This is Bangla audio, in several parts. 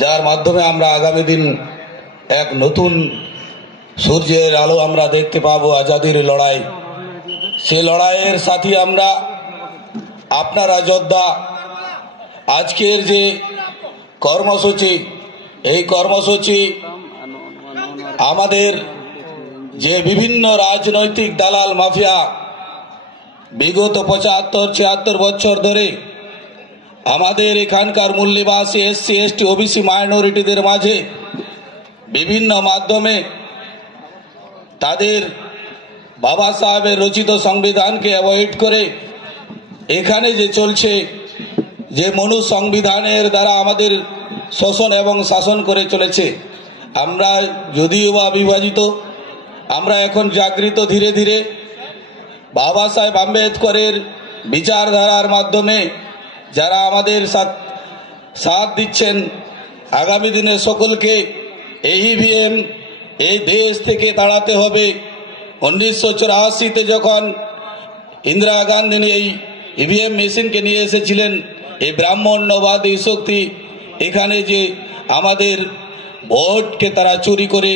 যার মাধ্যমে আমরা আগামী দিন এক নতুন সূর্যের আলো আমরা দেখতে পাবো আজাদির লড়াই। সে লড়াইয়ের সাথী আমরা, আপনারা যোদ্ধা। আজকের যে কর্মসূচি, এই কর্মসূচি আমাদের যে বিভিন্ন রাজনৈতিক দালাল মাফিয়া বিগত 75-76 বছর ধরে আমাদের এখানকার মূল্যবাসী এসসি এসটি ওবিসি মাইনরিটিদের মাঝে বিভিন্ন মাধ্যমে তাদের বাবা সাহেবের রচিত সংবিধানকে অ্যাভয়েড করে এখানে যে চলছে যে মনু সংবিধানের দ্বারা আমাদের শোষণ এবং শাসন করে চলেছে। আমরা যদিও বা বিভাজিত, আমরা এখন জাগৃত ধীরে ধীরে বাবা সাহেব আম্বেদকরের বিচারধারার মাধ্যমে যারা আমাদের সাথ দিচ্ছেন। আগামী দিনে সকলকে এই ইভিএম এই দেশ থেকে তাড়াতে হবে। 1984-তে যখন ইন্দিরা গান্ধী এই ইভিএম মেশিনকে নিয়ে এসেছিলেন, এই ব্রাহ্মণ্যবাদী শক্তি এখানে যে আমাদের ভোটকে তারা চুরি করে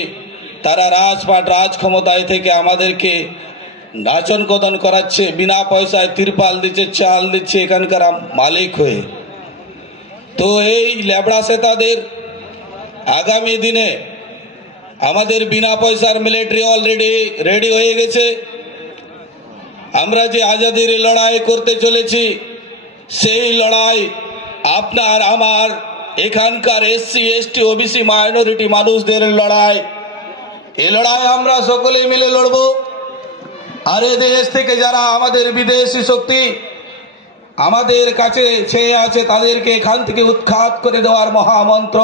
তারা রাজপাট রাজ ক্ষমতায় থেকে আমাদেরকে নাচন কদন করাচ্ছে, বিনা পয়সায় তিরপাল দিচ্ছে, চাল দিচ্ছে এখানকার মালিক হয়ে। তো এই লেবড়া সেতাদের আগামী দিনে আমাদের বিনা পয়সার মিলিটারি অলরেডি রেডি হয়ে গেছে। আমরা যে আজাদির লড়াই করতে চলেছি, সেই লড়াই আপনার আমার এখানকার এসসি এসটি ওবিসি মাইনরিটি মানুষদের লড়াই। এই লড়াই আমরা সকলে মিলে লড়ব। আর এ দেশ থেকে যারা আমাদের বিদেশি শক্তি আমাদের কাছে ছেয়ে আছে তাদেরকে এখান থেকে উৎখাত করে দেওয়ার মহামন্ত্র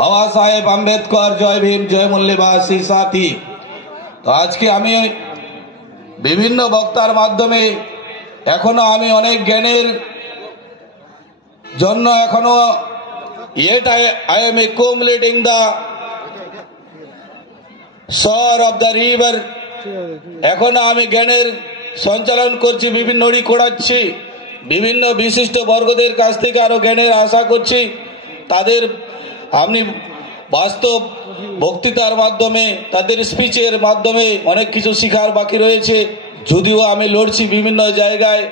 বাবা সাহেব আম্বেদকর, জয় ভীম, জয় মূল্যবাসী সাথী। তো আজকে আমি বিভিন্ন বক্তার মাধ্যমে এখনো আমি অনেক জ্ঞানের জন্য এখনো I am accumulating the shore of the river। এখনো আমি জ্ঞানের সঞ্চালন করছি, বিভিন্ন নড়ি কোড়াচ্ছি, বিভিন্ন বিশিষ্ট বর্গদের কাছ থেকে আরো জ্ঞানের আশা করছি। তাদের আপনি বাস্তব বক্তৃতার মাধ্যমে তাদের স্পিচের মাধ্যমে অনেক কিছু শিখার বাকি রয়েছে। যদিও আমি লড়ছি বিভিন্ন জায়গায়,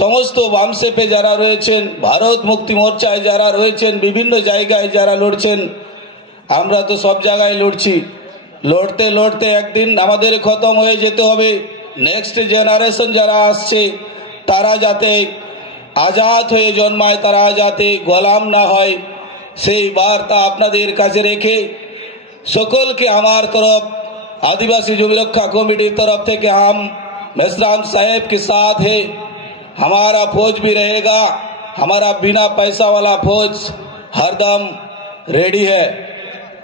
সমস্ত বামসেপে যারা রয়েছেন, ভারত মুক্তি মোর্চায় যারা রয়েছেন, বিভিন্ন জায়গায় যারা লড়ছেন, আমরা তো সব জায়গায় লড়ছি। লড়তে লড়তে একদিন আমাদের খতম হয়ে যেতে হবে। নেক্সট জেনারেশন যারা আসছে তারা যাতে আজাদ হয়ে জন্মায়, তারা যাতে গোলাম না হয়, সেই বার্তা আপনাদের কাছে রেখে সকলকে আমার तरफ आदिवासी जुबी रक्षा कमेटी तरफ থেকে हम मेश्राम साहेब के साथ है। हमारा फौज भी रहेगा, हमारा बिना पैसा वाला फौज हरदम रेडी है।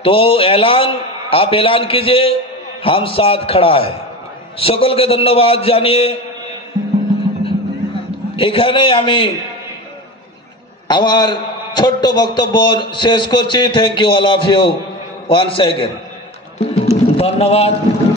तो ऐलान आप ऐलान कीजिए, हम साथ खड़ा है। সকলকে ধন্যবাদ জানিয়ে এখানে আমি আমার ছোট্ট বক্তব্য শেষ করছি। Thank you all of you once again. ধন্যবাদ।